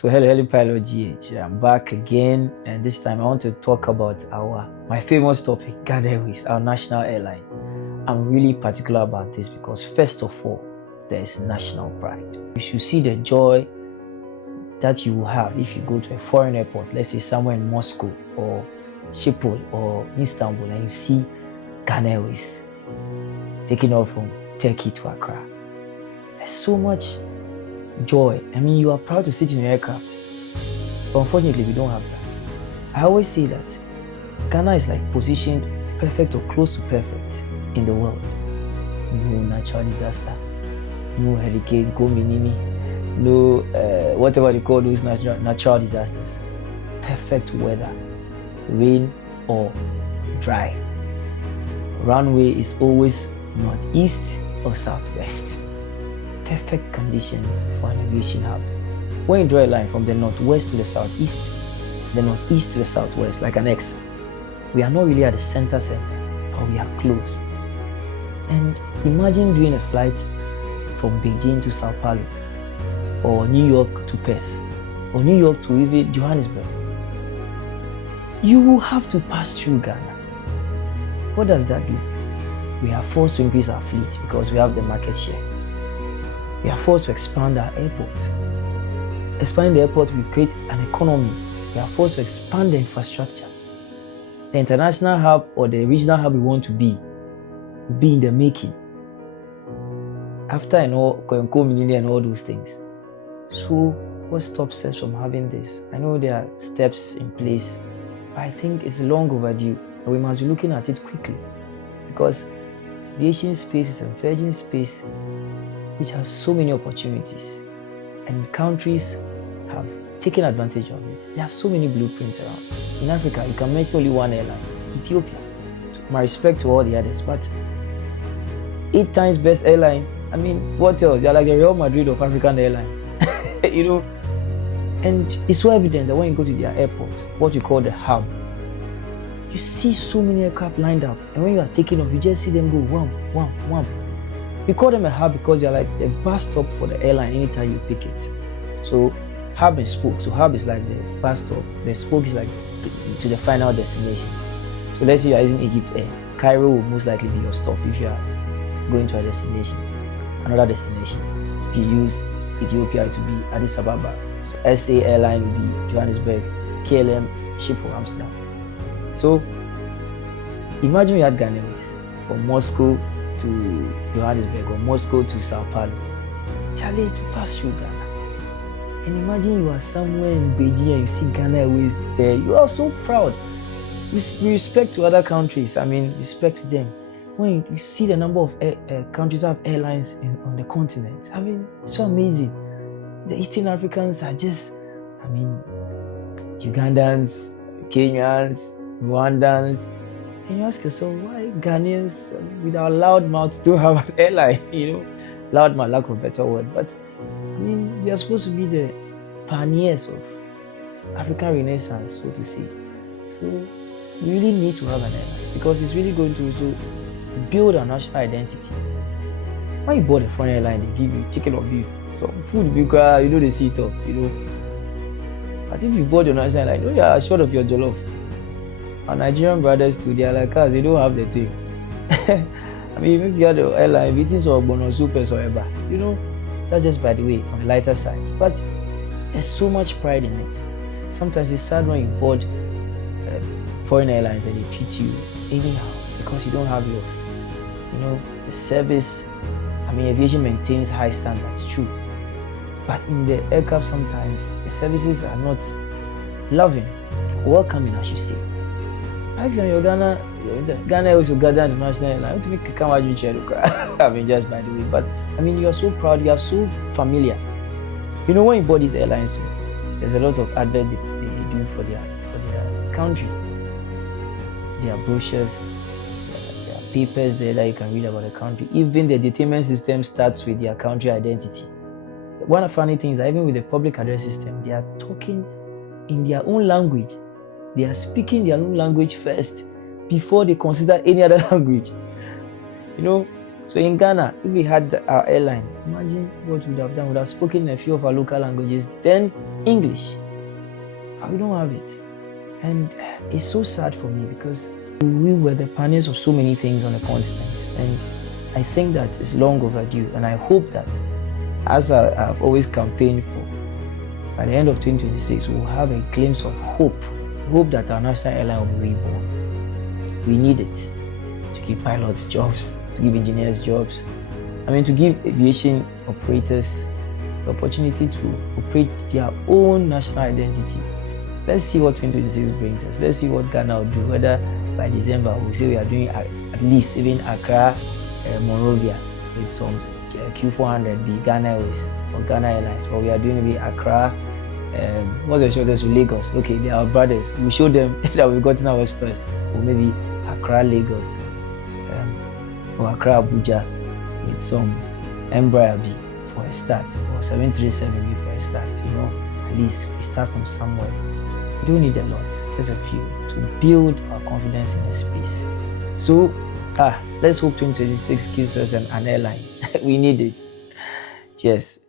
So hello, HeliPilotGh. I'm back again, and this time I want to talk about my famous topic, Ghana Airways, our national airline. I'm really particular about this because first of all, there is national pride. You should see the joy that you will have if you go to a foreign airport, let's say somewhere in Moscow or Schiphol or Istanbul, and you see Ghana Airways taking off from Turkey to Accra. There's so much joy. I mean, you are proud to sit in an aircraft. But unfortunately, we don't have that. I always say that Ghana is like positioned perfect or close to perfect in the world. No natural disaster, no hurricane, go minimi, no whatever they call those natural disasters. Perfect weather, rain or dry. Runway is always northeast or southwest. Perfect conditions for an aviation hub. When you draw a line from the northwest to the southeast, the northeast to the southwest, like an X, we are not really at the center, but we are close. And imagine doing a flight from Beijing to Sao Paulo, or New York to Perth, or New York to even Johannesburg. You will have to pass through Ghana. What does that do? We are forced to increase our fleet because we have the market share. We are forced to expand our airport. Expanding the airport will create an economy. We are forced to expand the infrastructure. The international hub or the regional hub we want to be will be in the making. After and all, and all those things. So what stops us from having this? I know there are steps in place, but I think it's long overdue. We must be looking at it quickly because aviation space is a virgin space which has so many opportunities, and countries have taken advantage of it. There are so many blueprints around. In Africa, you can mention only one airline, Ethiopia. My respect to all the others, but 8 times best airline. I mean, what else? They're like a Real Madrid of African airlines, you know. And it's so evident that when you go to their airport, what you call the hub, you see so many aircraft lined up, and when you are taking off, you just see them go wham, wham, wham. We call them a hub because they're like the bus stop for the airline anytime you pick it. So hub and spoke. So hub is like the bus stop. The spoke is like to the final destination. So let's say you are using Egypt Air. Cairo will most likely be your stop if you are going to a destination, another destination. If you use Ethiopia, it will be Addis Ababa. So SA Airline will be Johannesburg. KLM, Schiphol, Amsterdam. So imagine you had Ghana Airways from Moscow to Johannesburg or Moscow to Sao Paulo. Charlie, to pass through Ghana. And imagine you are somewhere in Beijing and you see Ghana Airways there. You are so proud. With respect to other countries, I mean, respect to them. When you see the number of countries that have airlines on the continent, I mean, it's so amazing. The Eastern Africans are just, I mean, Ugandans, Kenyans, Rwandans. And you ask yourself, why Ghanaians with our loud mouths don't have an airline, you know? Loud mouth, lack of a better word. But, I mean, we are supposed to be the pioneers of African Renaissance, so to say. So, we really need to have an airline because it's really going to also build our national identity. When you board a foreign airline, they give you chicken or beef, some food, because you know they see it up, you know. But if you board your national airline, you know you are short of your jollof. Our Nigerian brothers too, they are like us, they don't have the thing. I mean, if you are the airline, eating some bonus soup or whatever, you know, that's just by the way, on the lighter side. But there's so much pride in it. Sometimes it's sad when you board foreign airlines and they treat you anyhow because you don't have yours. You know, the service, I mean, aviation maintains high standards, true. But in the aircraft, sometimes the services are not loving, welcoming, I should say. If you're in Ghana also Ghana International Airline, I want to make a camera chair. I mean, just by the way. But I mean, you are so proud, you are so familiar. You know, when you board these airlines, there's a lot of advert they do for their country. There are brochures, there are papers there that you can read about the country. Even the detainment system starts with their country identity. One of the funny things is that even with the public address system, they are talking in their own language. They are speaking their own language first before they consider any other language. You know, So in Ghana, if we had our airline, imagine what we would have done. We would have spoken a few of our local languages, then English. But we don't have it. And it's so sad for me because we were the pioneers of so many things on the continent. And I think that it's long overdue. And I hope that, as I've always campaigned for, by the end of 2026, we'll have a glimpse of hope. Hope that our national airline will be reborn. We need it to give pilots jobs, to give engineers jobs. To give aviation operators the opportunity to operate their own national identity. Let's see what 2026 brings us. Let's see what Ghana will do. Whether by December we'll say we are doing at least even Accra, Monrovia with some Q400B, Ghana Airways or Ghana Airlines, or we are doing maybe Accra. What's the shortest with Lagos? Okay, they are our brothers. We show them that we've gotten ours first. Or maybe Accra, Lagos, or Accra, Abuja with some Embraer B for a start, or 737B for a start. At least we start from somewhere. We don't need a lot, just a few, to build our confidence in the space. So, let's hope 2026 gives us an airline. We need it. Cheers.